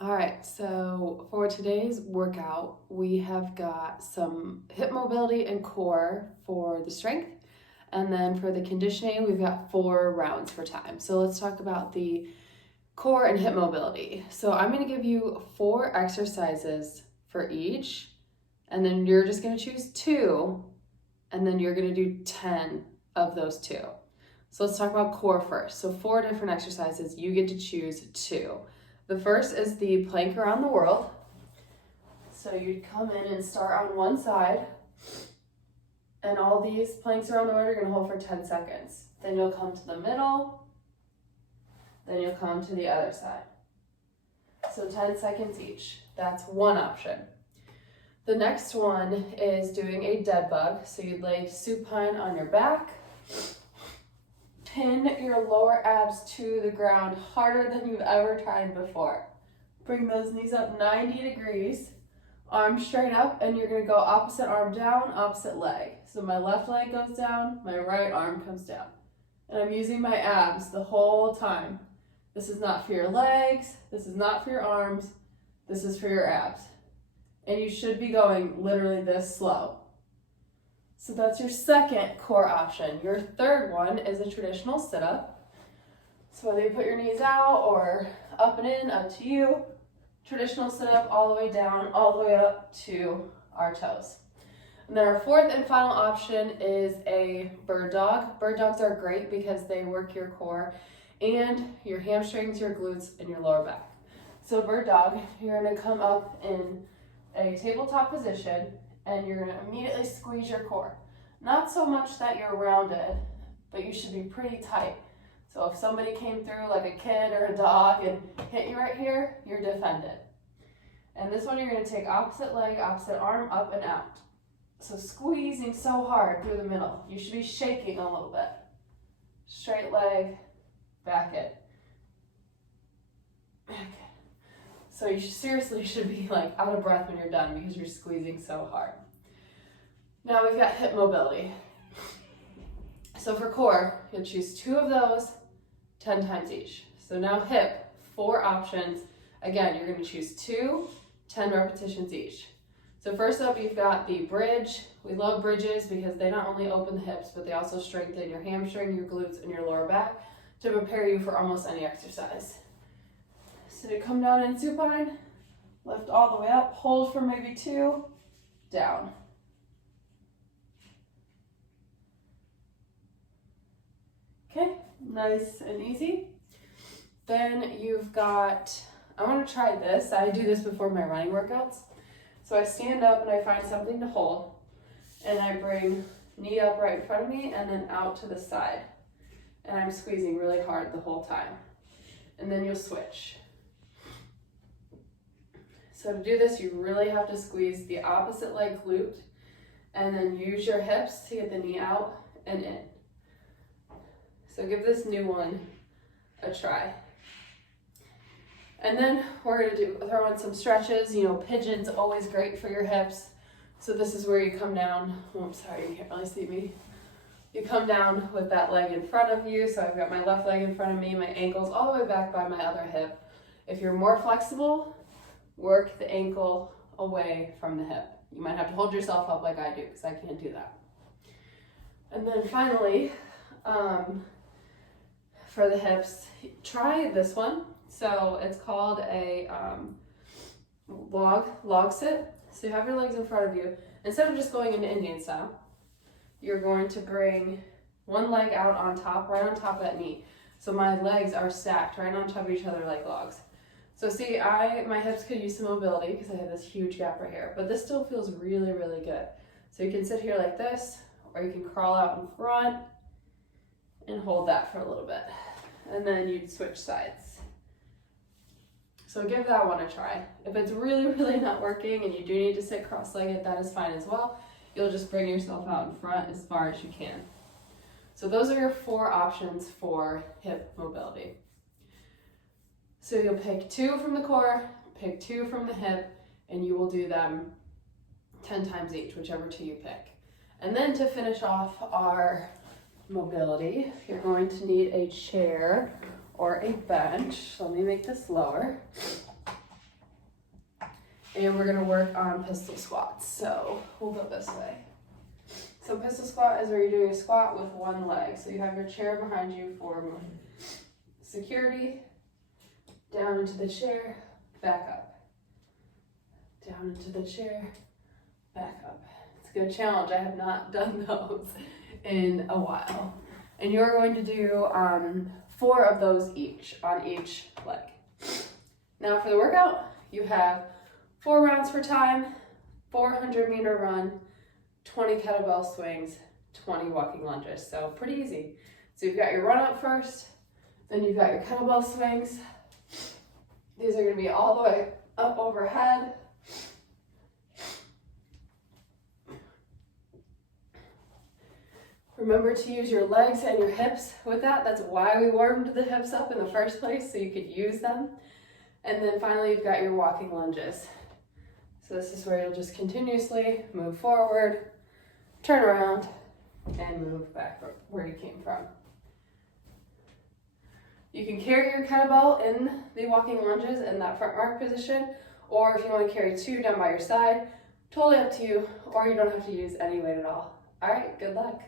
All right, so for today's workout, we have got some hip mobility and core for the strength. And then for the conditioning, we've got 4 rounds for time. So let's talk about the core and hip mobility. So I'm going to give you 4 exercises for each, and then you're just going to choose 2, and then you're going to do 10 of those 2. So let's talk about core first. So 4 different exercises, you get to choose 2. The first is the plank around the world. So you'd come in and start on one side, and all these planks around the world you're gonna hold for 10 seconds. Then you'll come to the middle, then you'll come to the other side. So 10 seconds each. That's one option. The next one is doing a dead bug. So you'd lay supine on your back, pin your lower abs to the ground harder than you've ever tried before. Bring those knees up 90 degrees, arms straight up, and you're gonna go opposite arm down, opposite leg. So my left leg goes down, my right arm comes down. And I'm using my abs the whole time. This is not for your legs, this is not for your arms, this is for your abs. And you should be going literally this slow. So that's your second core option. Your third one is a traditional sit-up. So whether you put your knees out or up and in, up to you. Traditional sit-up all the way down, all the way up to our toes. And then our fourth and final option is a bird dog. Bird dogs are great because they work your core and your hamstrings, your glutes, and your lower back. So bird dog, you're gonna come up in a tabletop position, and you're going to immediately squeeze your core. Not so much that you're rounded, but you should be pretty tight. So if somebody came through like a kid or a dog and hit you right here, you're defended. And this one you're going to take opposite leg, opposite arm, up and out. So squeezing so hard through the middle. You should be shaking a little bit. Straight leg, back it. Back it. So you seriously should be like out of breath when you're done because you're squeezing so hard. Now we've got hip mobility. So for core, you'll choose 2 of those, 10 times each. So now hip, 4 options. Again, you're going to choose 2, 10 repetitions each. So first up, you've got the bridge. We love bridges because they not only open the hips, but they also strengthen your hamstring, your glutes, and your lower back to prepare you for almost any exercise. So you come down in supine, lift all the way up, hold for maybe 2, down. Okay, nice and easy. Then you've got, I want to try this. I do this before my running workouts. So I stand up and I find something to hold, and I bring knee up right in front of me and then out to the side. And I'm squeezing really hard the whole time. And then you'll switch. So to do this, you really have to squeeze the opposite leg glute and then use your hips to get the knee out and in. So give this new one a try. And then we're gonna throw in some stretches. You know, pigeon's always great for your hips. So this is where you come down. Oh, I'm sorry, you can't really see me. You come down with that leg in front of you. So I've got my left leg in front of me, my ankle's all the way back by my other hip. If you're more flexible, work the ankle away from the hip. You might have to hold yourself up like I do because I can't do that. And then finally, for the hips, try this one. So it's called a log sit. So you have your legs in front of you. Instead of just going into Indian style, you're going to bring one leg out on top, right on top of that knee. So my legs are stacked right on top of each other like logs. So see, my hips could use some mobility because I have this huge gap right here, but this still feels really, really good. So you can sit here like this, or you can crawl out in front and hold that for a little bit. And then you'd switch sides. So give that one a try. If it's really, really not working and you do need to sit cross-legged, that is fine as well. You'll just bring yourself out in front as far as you can. So those are your 4 options for hip mobility. So you'll pick 2 from the core, pick 2 from the hip, and you will do them 10 times each, whichever 2 you pick. And then to finish off our mobility, you're going to need a chair or a bench. Let me make this lower. and we're gonna work on pistol squats. So we'll go this way. So pistol squat is where you're doing a squat with one leg. So you have your chair behind you for security, down into the chair, back up. Down into the chair, back up. It's a good challenge. I have not done those in a while. And you're going to do 4 of those each on each leg. Now for the workout, you have 4 rounds for time, 400-meter run, 20 kettlebell swings, 20 walking lunges. So pretty easy. So you've got your run up first, then you've got your kettlebell swings. These are going to be all the way up overhead. Remember to use your legs and your hips with that. That's why we warmed the hips up in the first place, so you could use them. And then finally, you've got your walking lunges. So this is where you'll just continuously move forward, turn around, and move back where you came from. You can carry your kettlebell in the walking lunges in that front mark position, or if you want to carry 2 down by your side, totally up to you, or you don't have to use any weight at all. All right, good luck.